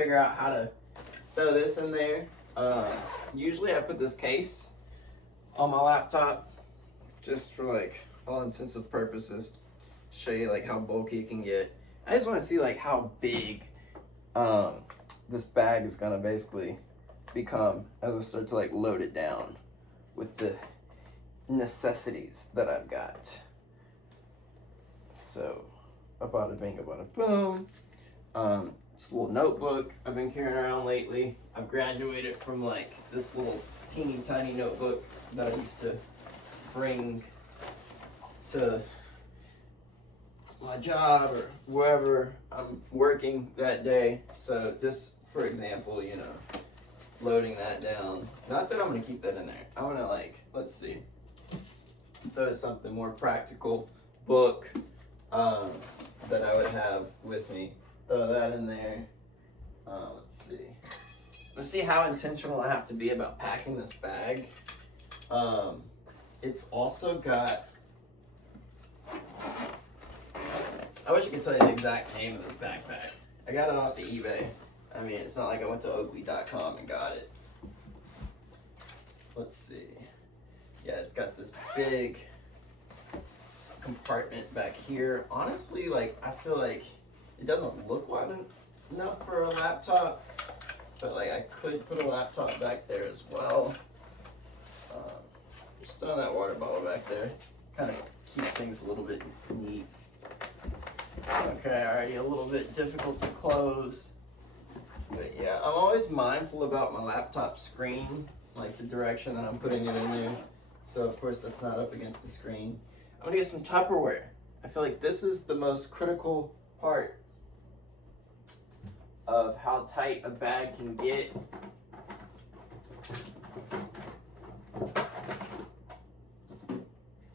figure out how to throw this in there. Usually I put this case on my laptop just for like all intensive purposes, to show you like how bulky it can get. I just want to see like how big this bag is gonna basically become as I start to like load it down with the necessities that I've got. So, a bada bing, a bada boom. This little notebook I've been carrying around lately. I've graduated from like this little teeny tiny notebook that I used to bring to my job or wherever I'm working that day. So just for example, you know, loading that down. Not that I'm gonna keep that in there. I wanna like, let's see, throw something more practical, book that I would have with me. Throw that in there. Let's see. Let's see how intentional I have to be about packing this bag. It's also got, I wish I could tell you the exact name of this backpack. I got it off of eBay. I mean, it's not like I went to Oakley.com and got it. Let's see. Yeah, it's got this big compartment back here. Honestly, like, I feel like it doesn't look wide enough for a laptop, but like I could put a laptop back there as well. Just throwing that water bottle back there, kind of keep things a little bit neat. Okay, already a little bit difficult to close. But yeah, I'm always mindful about my laptop screen, like the direction that I'm putting it in there. So of course that's not up against the screen. I'm gonna get some Tupperware. I feel like this is the most critical part of how tight a bag can get.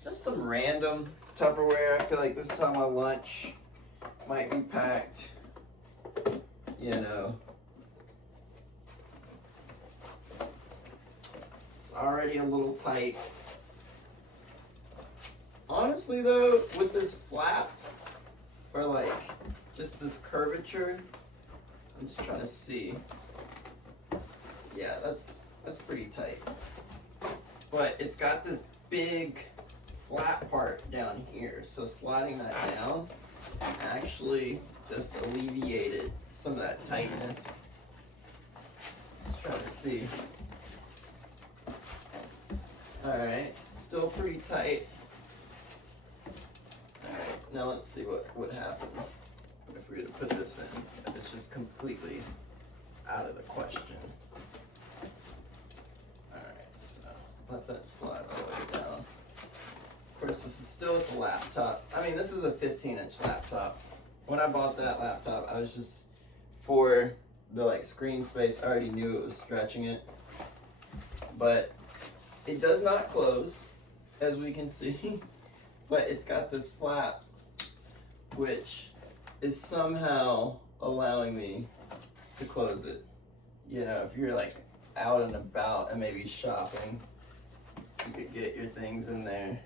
Just some random Tupperware. I feel like this is how my lunch might be packed. You know. It's already a little tight. Honestly though, with this flap, or like just this curvature, I'm just trying to see. Yeah, that's pretty tight. But it's got this big flat part down here, so sliding that down actually just alleviated some of that tightness. Just trying to see. Alright, still pretty tight. Alright, now let's see what would happen if we were to put this in. If it's just completely out of the question. Alright, so let that slide all the way down. Of course, this is still with the laptop. I mean, this is a 15-inch laptop. When I bought that laptop, I was just, for the like screen space, I already knew it was stretching it. But it does not close, as we can see. But it's got this flap, which is somehow allowing me to close it. You know, if you're like out and about and maybe shopping, you could get your things in there.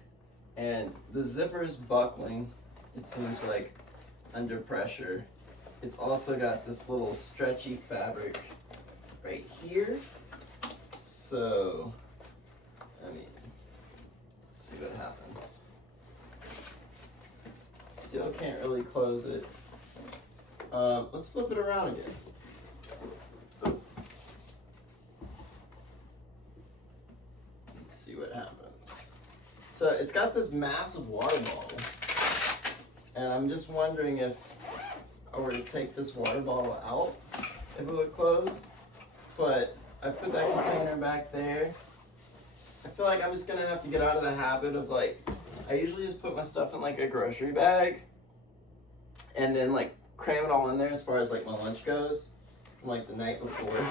And the zipper's buckling, it seems like, under pressure. It's also got this little stretchy fabric right here. So, I mean, let's see what happens. Still can't really close it. Let's flip it around again. Let's see what happens. So it's got this massive water bottle, and I'm just wondering if I were to take this water bottle out, if it would close. But I put that container back there. I feel like I'm just gonna have to get out of the habit of like, I usually just put my stuff in like a grocery bag and then like cram it all in there as far as like my lunch goes from like the night before.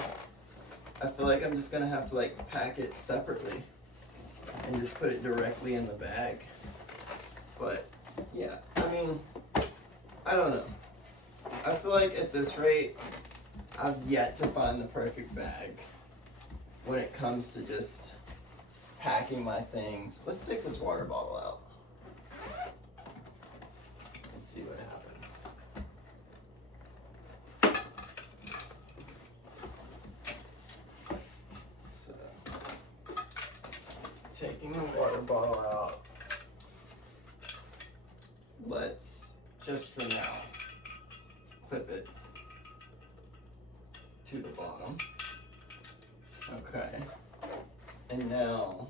I feel like I'm just gonna have to like pack it separately and just put it directly in the bag. But yeah, I mean, I don't know. I feel like at this rate, I've yet to find the perfect bag when it comes to just packing my things. Let's take this water bottle out. Let's see what happens. bottle out. Let's, just for now, clip it to the bottom. Okay. And now,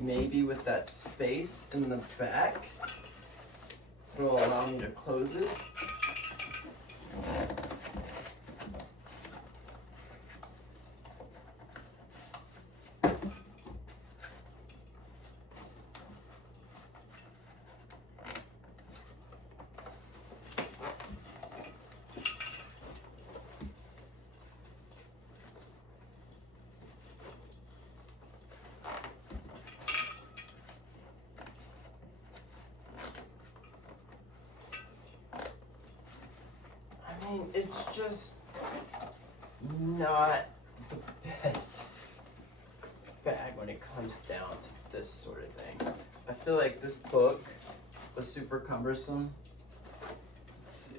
maybe with that space in the back, it'll allow me to close it. It's just not the best bag when it comes down to this sort of thing. I feel like this book was super cumbersome. Let's see.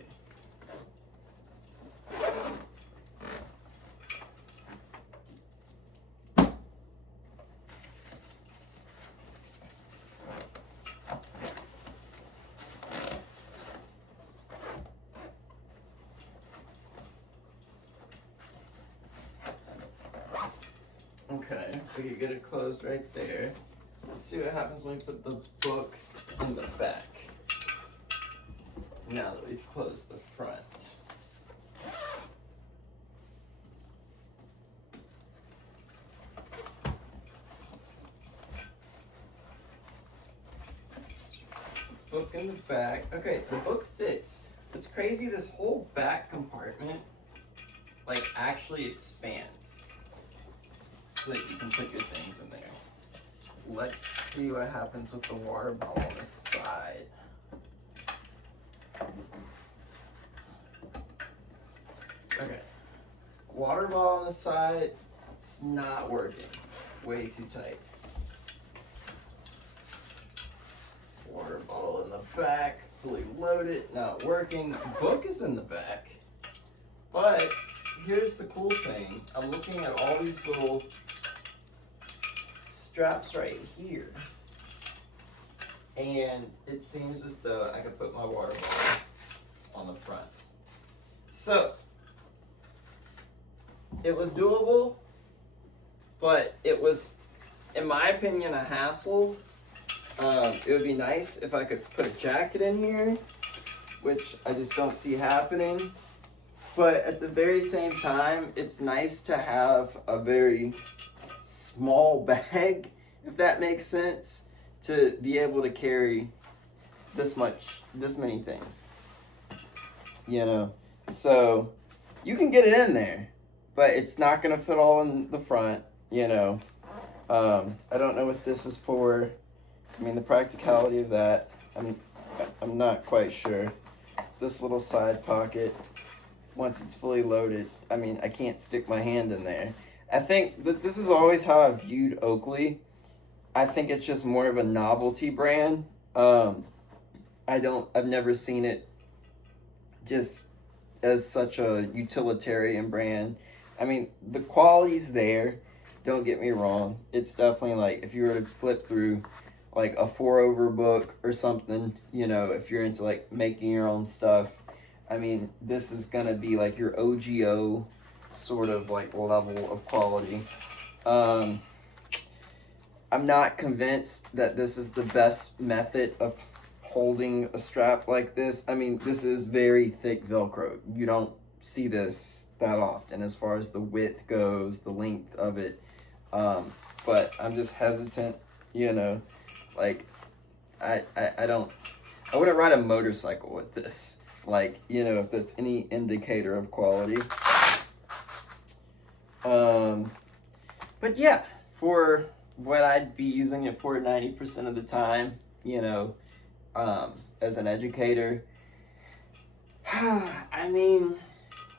Okay, we can get it closed right there. Let's see what happens when we put the book in the back. Now that we've closed the front. Book in the back. Okay, the book fits. What's crazy, this whole back compartment like actually expands so that you can put your things in there. Let's see what happens with the water bottle on the side. Okay, water bottle on the side, it's not working. Way too tight. Water bottle in the back, fully loaded, not working. Book is in the back, but here's the cool thing. I'm looking at all these little straps right here, and it seems as though I could put my water bottle on the front. So it was doable, but it was, in my opinion, a hassle. It would be nice if I could put a jacket in here, which I just don't see happening. But at the very same time, it's nice to have a very small bag, if that makes sense, to be able to carry this many things. You know, so you can get it in there, but it's not gonna fit all in the front, you know. I don't know what this is for. I mean, the practicality of that, I'm not quite sure. This little side pocket, once it's fully loaded, I mean, I can't stick my hand in there. I think that this is always how I've viewed Oakley. I think it's just more of a novelty brand. I've never seen it just as such a utilitarian brand. I mean, the quality's there, don't get me wrong. It's definitely like, if you were to flip through like a 4-over book or something, you know, if you're into like making your own stuff, I mean, this is gonna be like your OGO sort of like level of quality. I'm not convinced that this is the best method of holding a strap like this. I mean, this is very thick Velcro. You don't see this that often as far as the width goes, the length of it. But I'm just hesitant, you know, like I wouldn't ride a motorcycle with this. Like, you know, if that's any indicator of quality. But yeah, for what I'd be using it for 90% of the time, you know, as an educator, I mean,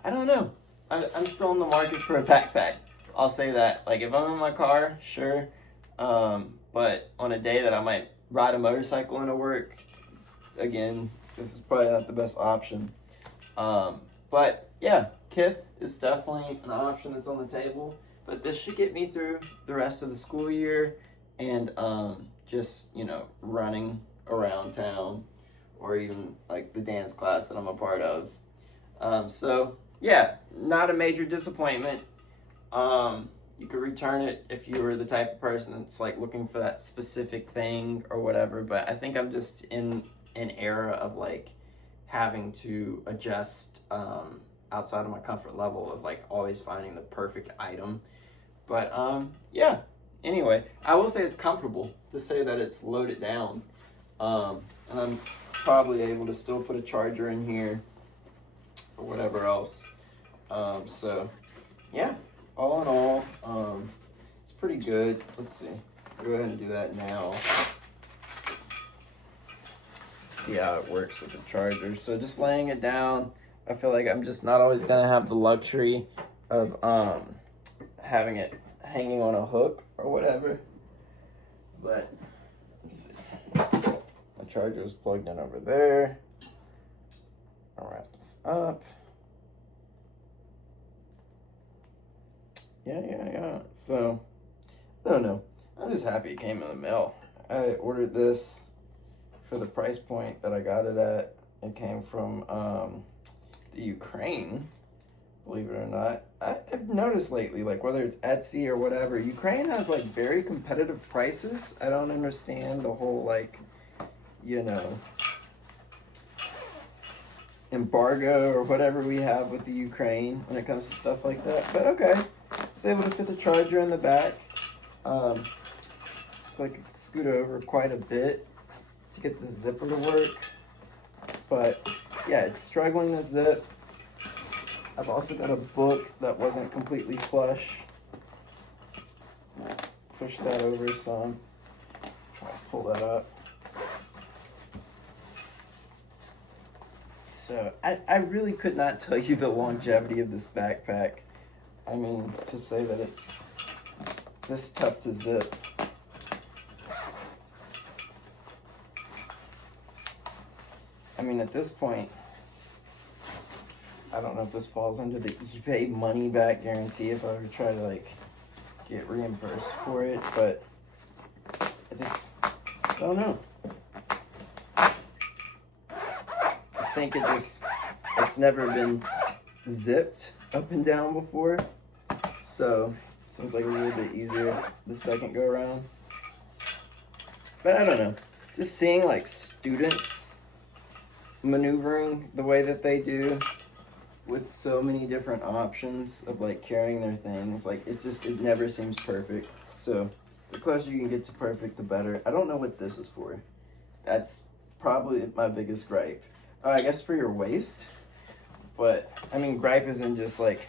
I don't know. I'm still in the market for a backpack. I'll say that. Like, if I'm in my car, sure. But on a day that I might ride a motorcycle into work, again, this is probably not the best option. But yeah, Kith is definitely an option that's on the table. But this should get me through the rest of the school year. And just, you know, running around town, or even like the dance class that I'm a part of. So yeah, not a major disappointment. You could return it if you were the type of person that's like looking for that specific thing or whatever, but I think I'm just in an era of like having to adjust outside of my comfort level of like always finding the perfect item. But yeah, anyway, I will say it's comfortable to say that it's loaded down. And I'm probably able to still put a charger in here or whatever else. So yeah, all in all, it's pretty good. Let's see, go ahead and do that now. See how it works with the charger. So just laying it down, I feel like I'm just not always gonna have the luxury of having it hanging on a hook or whatever. But let's see, my charger is plugged in over there. I'll wrap this up. Yeah. So, I don't know. I'm just happy it came in the mail. I ordered this for the price point that I got it at. It came from the Ukraine, believe it or not. I've noticed lately, like whether it's Etsy or whatever, Ukraine has like very competitive prices. I don't understand the whole like, you know, embargo or whatever we have with the Ukraine when it comes to stuff like that. But okay, I was able to fit the charger in the back. So I could scoot over quite a bit to get the zipper to work. But yeah, it's struggling to zip. I've also got a book that wasn't completely flush. Push that over some. Try to pull that up. So I really could not tell you the longevity of this backpack. I mean, to say that it's this tough to zip. I mean, at this point, I don't know if this falls under the eBay money back guarantee if I ever try to like get reimbursed for it, but I just don't know. I think it's never been zipped up and down before, so seems like a little bit easier the second go around. But I don't know, just seeing like students maneuvering the way that they do with so many different options of like carrying their things, like it never seems perfect. So the closer you can get to perfect, the better. I don't know what this is for. That's probably my biggest gripe. I guess for your waist, but I mean, gripe isn't just like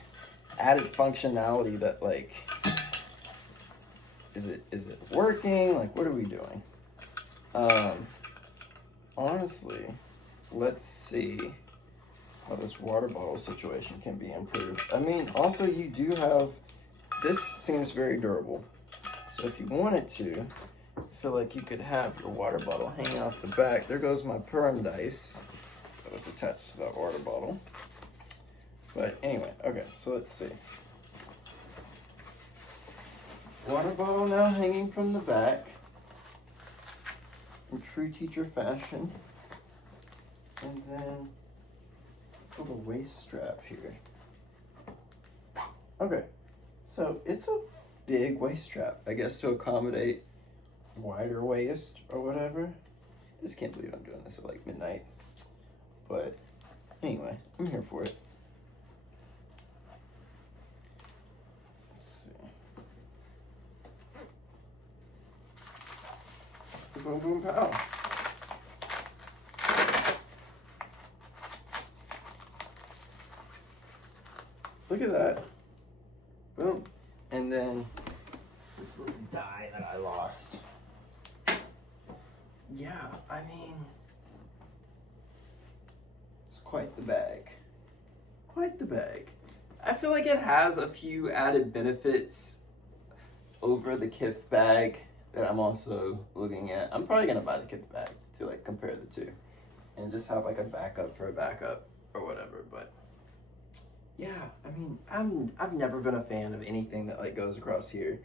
added functionality that like, is it working? Like, what are we doing? Honestly, let's see how this water bottle situation can be improved. I mean, also you do have, this seems very durable. So if you wanted to, I feel like you could have your water bottle hanging off the back. There goes my perm dice that was attached to that water bottle. But anyway, okay, so let's see. Water bottle now hanging from the back in true teacher fashion. And then this little waist strap here. Okay, so it's a big waist strap, I guess, to accommodate wider waist or whatever. I just can't believe I'm doing this at like midnight. But anyway, I'm here for it. Let's see. Boom, boom, pow. Look at that. Boom. And then this little die that I lost. Yeah, I mean, it's quite the bag. Quite the bag. I feel like it has a few added benefits over the Kith bag that I'm also looking at. I'm probably gonna buy the Kith bag to like compare the two and just have like a backup for a backup or whatever. But yeah, I mean, I've never been a fan of anything that like goes across here.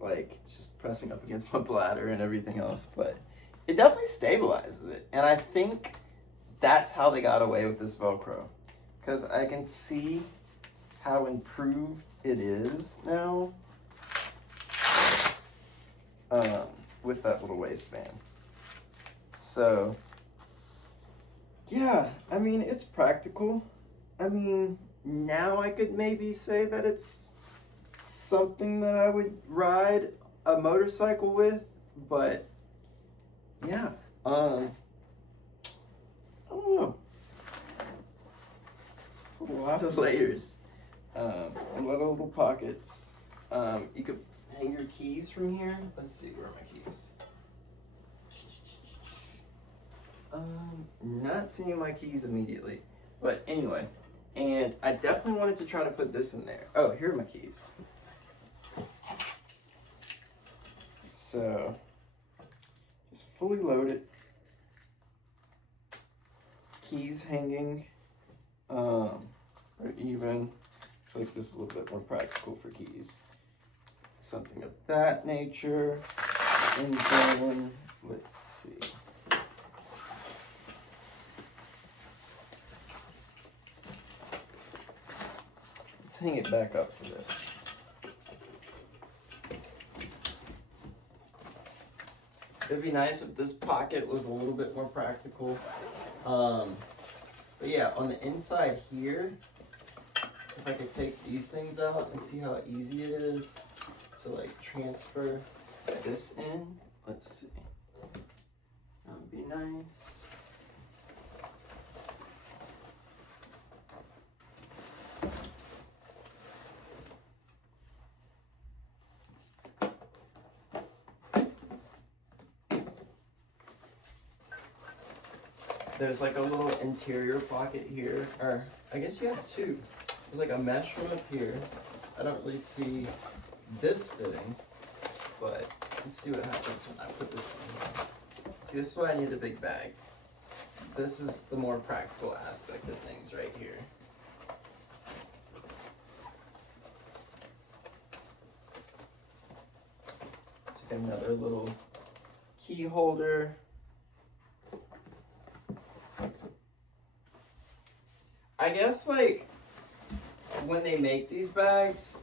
like it's just pressing up against my bladder and everything else, but it definitely stabilizes it. And I think that's how they got away with this Velcro, because I can see how improved it is now with that little waistband. So yeah, I mean, it's practical. I mean, now I could maybe say that it's something that I would ride a motorcycle with, but yeah, I don't know. It's a lot of layers, a lot of little pockets. You could hang your keys from here. Let's see, where are my keys? Not seeing my keys immediately, but anyway, and I definitely wanted to try to put this in there. Oh, here are my keys. So, just fully loaded. Keys hanging, or even, I feel like this is a little bit more practical for keys. Something of that nature. And then, let's see. Let's hang it back up for this. It'd be nice if this pocket was a little bit more practical. But yeah, on the inside here, if I could take these things out and see how easy it is to like transfer this in. Let's see. That would be nice. There's like a little interior pocket here, or I guess you have two. There's like a mesh from up here. I don't really see this fitting, but let's see what happens when I put this in. See, this is why I need a big bag. This is the more practical aspect of things right here. It's like another little key holder. I guess like when they make these bags,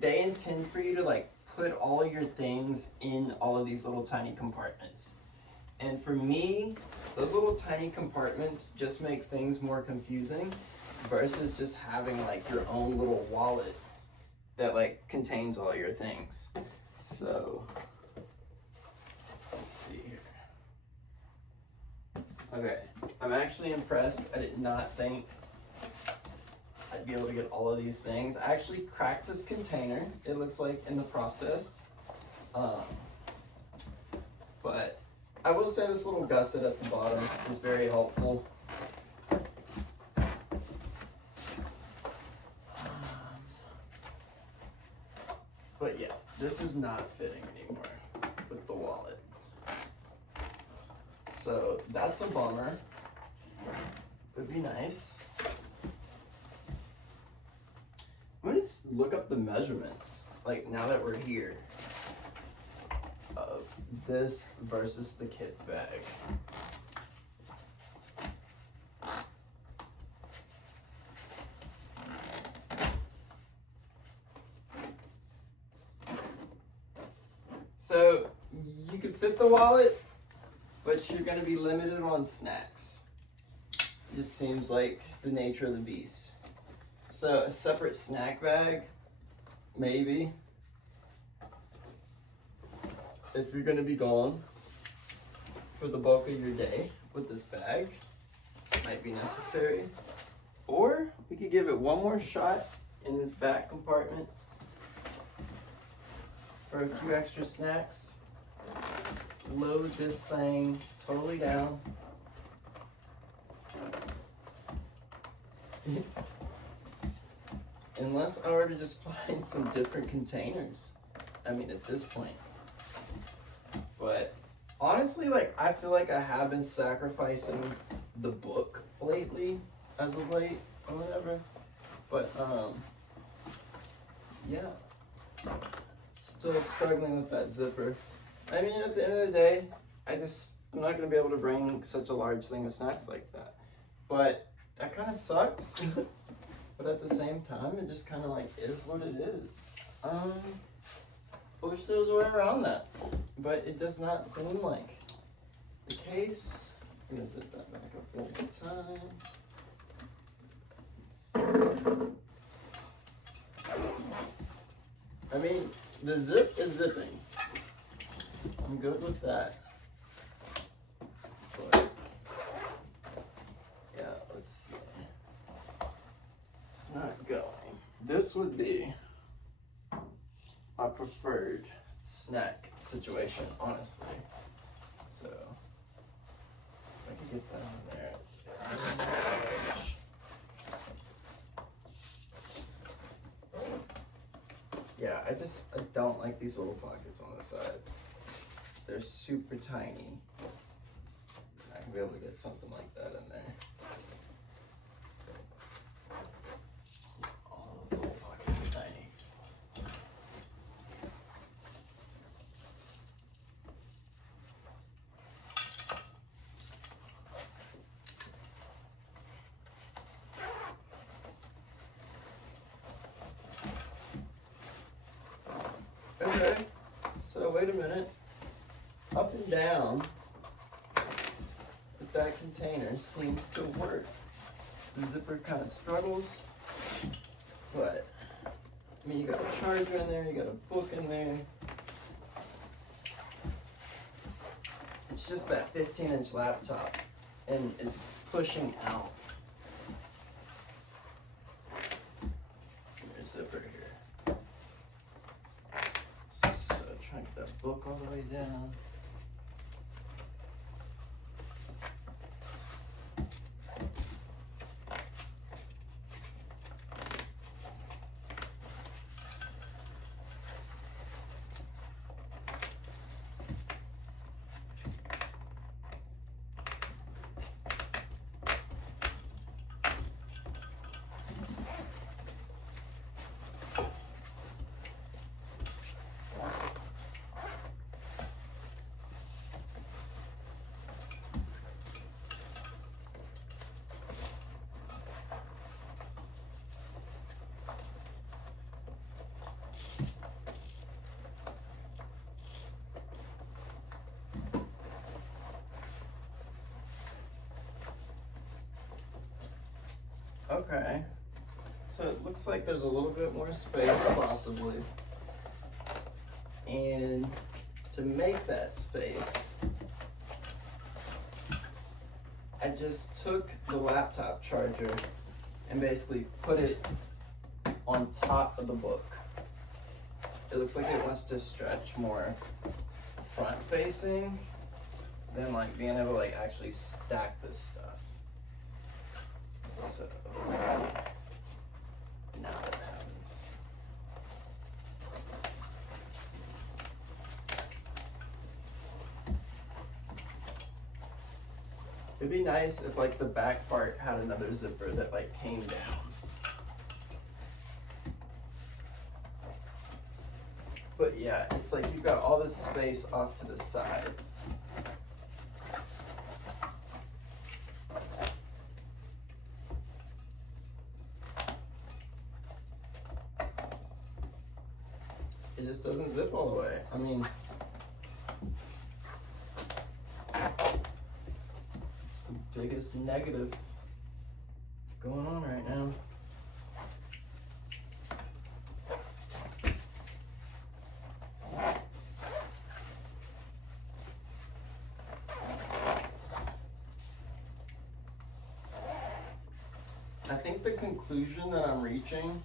they intend for you to like put all your things in all of these little tiny compartments. And for me, those little tiny compartments just make things more confusing versus just having like your own little wallet that like contains all your things. So let's see here. Okay, I'm actually impressed. I did not think I'd be able to get all of these things. I actually cracked this container, it looks like, in the process. But I will say this little gusset at the bottom is very helpful. But yeah, this is not fitting anymore with the wallet. So that's a bummer. Would be nice. I'm gonna just look up the measurements, like now that we're here, of this versus the kit bag. So you could fit the wallet, but you're gonna be limited on snacks. It just seems like the nature of the beast. So a separate snack bag, maybe, if you're gonna be gone for the bulk of your day with this bag, might be necessary. Or we could give it one more shot in this back compartment for a few extra snacks. Load this thing totally down. Unless I were to just find some different containers. I mean, at this point. But honestly, like, I feel like I have been sacrificing the book lately, as of late, or whatever. But, yeah. still struggling with that zipper. I mean, at the end of the day, I'm not gonna be able to bring such a large thing of snacks like that. But that kind of sucks. But at the same time, it just kind of like is what it is. I wish there was a way around that, but it does not seem like the case. I'm gonna zip that back up one more time. I mean, the zip is zipping. I'm good with that. But, yeah, let's see. It's not going. This would be my preferred snack situation, honestly. So, if I can get that on there. Yeah, I don't like these little pockets on the side. They're super tiny. I can be able to get something like that in there. All those little pockets are tiny. Okay, so wait a minute. Up and down with that container seems to work. The zipper kind of struggles, but I mean, you got a charger in there, you got a book in there. It's just that 15-inch laptop, and it's pushing out. There's a zipper here. So try to get that book all the way down. Okay, so it looks like there's a little bit more space possibly. And to make that space, I just took the laptop charger and basically put it on top of the book. It looks like it wants to stretch more front facing than like being able to like actually stack this stuff. So let's see. Now what happens. It'd be nice if like the back part had another zipper that like came down. But yeah, it's like you've got all this space off to the side. It just doesn't zip all the way. I mean, it's the biggest negative going on right now. I think the conclusion that I'm reaching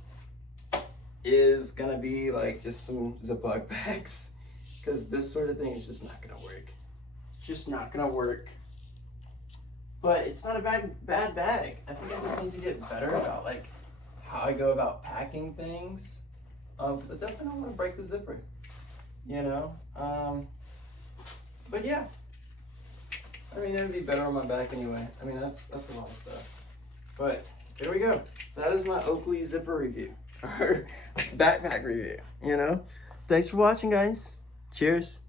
is gonna be like just some Ziploc bags, because this sort of thing is just not gonna work. It's just not gonna work. But it's not a bad bag. I think I just need to get better about like how I go about packing things, because I definitely don't want to break the zipper, you know. But yeah, I mean it would be better on my back anyway. I mean that's a lot of stuff. But there we go. That is my Oakley zipper review. Or backpack review, you know? thanks for watching, guys. Cheers.